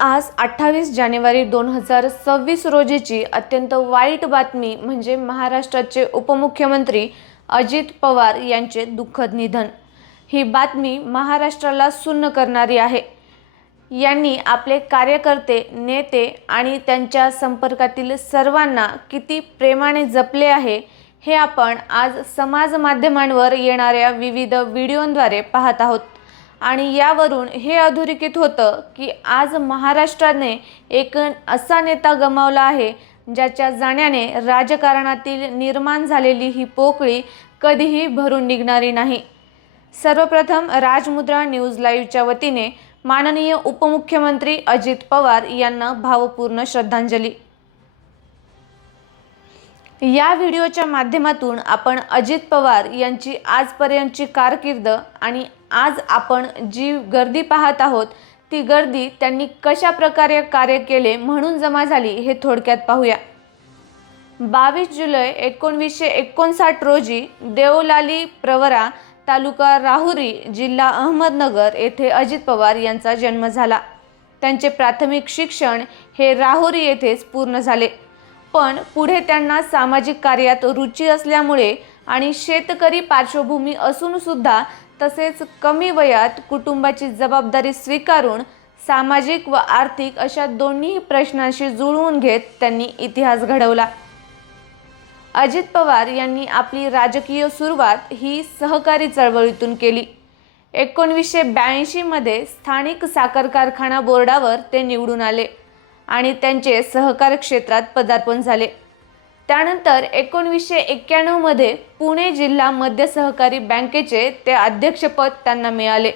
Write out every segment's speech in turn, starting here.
आज 28 जानेवारी 2026 रोजीची अत्यंत वाईट बातमी म्हणजे महाराष्ट्राचे उपमुख्यमंत्री अजित पवार यांचे दुःखद निधन। ही बातमी महाराष्ट्राला सुन्न करणारी आहे। यांनी आपले कार्यकर्ते, नेते आणि त्यांच्या संपर्कातील सर्वांना किती प्रेमाने जपले आहे हे आपण आज समाज माध्यमांवर येणाऱ्या विविध व्हिडिओंद्वारे पाहत आहोत। आणि यावरून हे अधोरेखित होतं की आज महाराष्ट्राने एक असा नेता गमावला आहे ज्याच्या जाण्याने राजकारणातील निर्माण झालेली ही पोकळी कधीही भरून निघणारी नाही। सर्वप्रथम राजमुद्रा न्यूज लाईव्हच्या वतीने माननीय उपमुख्यमंत्री अजित पवार यांना भावपूर्ण श्रद्धांजली। या व्हिडिओच्या माध्यमातून आपण अजित पवार यांची आजपर्यंतची कारकीर्द आणि आज आपण जी गर्दी पाहत आहोत ती गर्दी त्यांनी कशा प्रकारे कार्य केले म्हणून जमा झाली हे थोडक्यात पाहूया। 22 जुलै 1959 रोजी देवलाली प्रवरा तालुका राहुरी जिल्हा अहमदनगर येथे अजित पवार यांचा जन्म झाला। त्यांचे प्राथमिक शिक्षण हे राहुरी येथेच पूर्ण झाले, पण पुढे त्यांना सामाजिक कार्यात रुची असल्यामुळे आणि शेतकरी पार्श्वभूमी असून सुद्धा तसेच कमी वयात कुटुंबाची जबाबदारी स्वीकारून सामाजिक व आर्थिक अशा दोन्ही प्रश्नांशी जुळवून घेत त्यांनी इतिहास घडवला। अजित पवार यांनी आपली राजकीय सुरुवात ही सहकारी चळवळीतून केली। 1982 मध्ये स्थानिक साखर कारखाना बोर्डावर ते निवडून आले आणि त्यांचे सहकार क्षेत्रात पदार्पण झाले। त्यानंतर 1991 मध्ये पुणे जिल्हा मध्य सहकारी बँकेचे ते अध्यक्षपद त्यांना मिळाले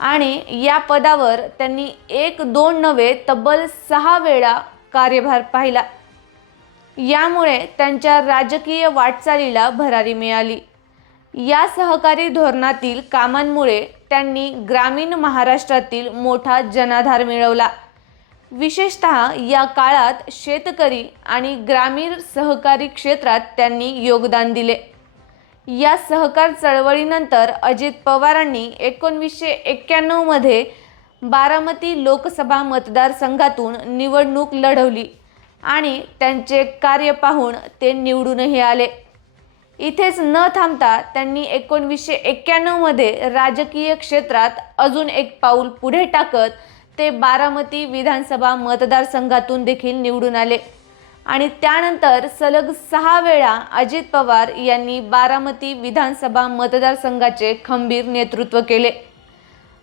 आणि या पदावर त्यांनी 1-2 नव्हे तब्बल 6 वेळा कार्यभार पाहिला। यामुळे त्यांच्या राजकीय वाटचालीला भरारी मिळाली। या सहकारी धोरणातील कामांमुळे त्यांनी ग्रामीण महाराष्ट्रातील मोठा जनाधार मिळवला। विशेषतः या काळात शेतकरी आणि ग्रामीण सहकारी क्षेत्रात त्यांनी योगदान दिले। या सहकार चळवळीनंतर अजित पवारांनी 1991 मध्ये बारामती लोकसभा मतदारसंघातून निवडणूक लढवली आणि त्यांचे कार्य पाहून ते निवडूनही आले। इथेच न थांबता त्यांनी 1991 मध्ये राजकीय क्षेत्रात अजून एक पाऊल पुढे टाकत ते बारामती विधानसभा मतदारसंघातून देखील निवडून आले आणि त्यानंतर सलग 6 वेळा अजित पवार यांनी बारामती विधानसभा मतदारसंघाचे खंबीर नेतृत्व केले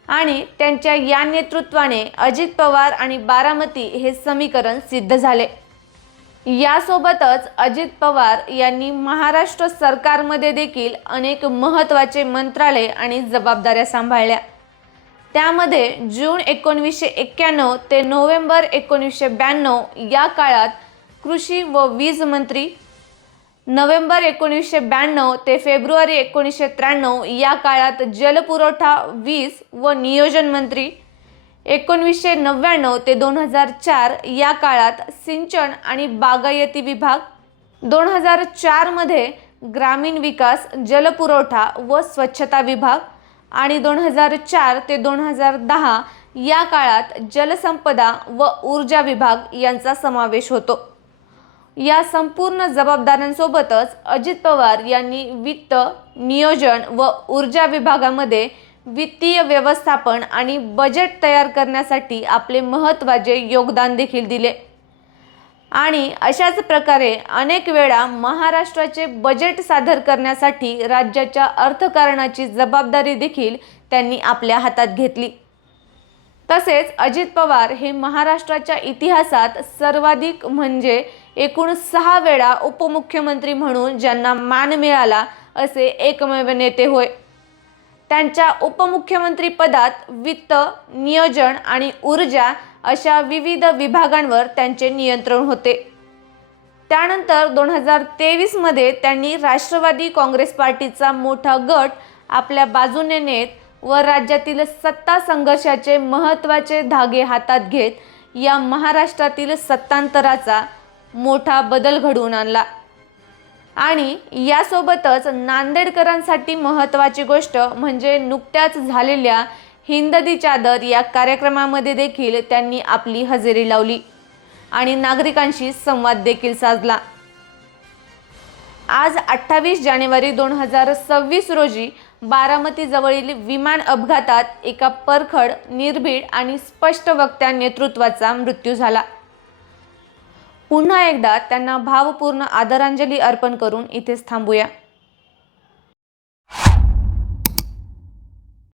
आणि त्यांच्या या नेतृत्वाने अजित पवार आणि बारामती हे समीकरण सिद्ध झाले। यासोबतच अजित पवार यांनी महाराष्ट्र सरकारमध्ये देखील अनेक महत्त्वाचे मंत्रालय आणि जबाबदाऱ्या सांभाळल्या। त्यामध्ये जून 1991 ते नोव्हेंबर 1992 या काळात कृषी व वीज मंत्री, नोव्हेंबर 1992 ते फेब्रुवारी 1993 या काळात जलपुरवठा, वीज व नियोजन मंत्री, 1999 ते 2004 या काळात सिंचन आणि बागायती विभाग, 2004 मध्ये ग्रामीण विकास, जलपुरवठा व स्वच्छता विभाग आणि 2004 ते 2010 या काळात जलसंपदा व ऊर्जा विभाग यांचा समावेश होतो। या संपूर्ण जबाबदाऱ्यांसोबतच अजित पवार यांनी वित्त, नियोजन व ऊर्जा विभागामध्ये वित्तीय व्यवस्थापन आणि बजेट तयार करण्यासाठी आपले महत्त्वाचे योगदान देखील दिले आणि अशाच प्रकारे अनेक वेळा महाराष्ट्राचे बजेट सादर करण्यासाठी राज्याच्या अर्थकारणाची जबाबदारी देखील त्यांनी आपल्या हातात घेतली। तसेच अजित पवार हे महाराष्ट्राच्या इतिहासात सर्वाधिक म्हणजे एकूण 6 वेळा उपमुख्यमंत्री म्हणून ज्यांना मान मिळाला असे एकमेव नेते होय। त्यांच्या उपमुख्यमंत्री पदात वित्त, नियोजन आणि ऊर्जा अशा विविध विभागांवर त्यांचे नियंत्रण होते। त्यानंतर 2023 मध्ये त्यांनी राष्ट्रवादी काँग्रेस पार्टीचा मोठा गट आपल्या बाजूने नेत व राज्यातील सत्ता संघर्षाचे महत्त्वाचे धागे हातात घेत या महाराष्ट्रातील सत्तांतराचा मोठा बदल घडवून आणला। आणि यासोबतच नांदेडकरांसाठी महत्त्वाची गोष्ट म्हणजे नुकत्याच झालेल्या हिंद दी चादर या कार्यक्रमामध्ये देखील त्यांनी आपली हजेरी लावली आणि नागरिकांशी संवाद देखील साधला। आज 28 जानेवारी 2026 रोजी बारामती जवळील विमान अपघातात एका परखड, निर्भीड आणि स्पष्ट वक्त्या नेतृत्वाचा मृत्यू झाला। पुन्हा एकदा त्यांना भावपूर्ण आदरांजली अर्पण करून इथेच थांबूया।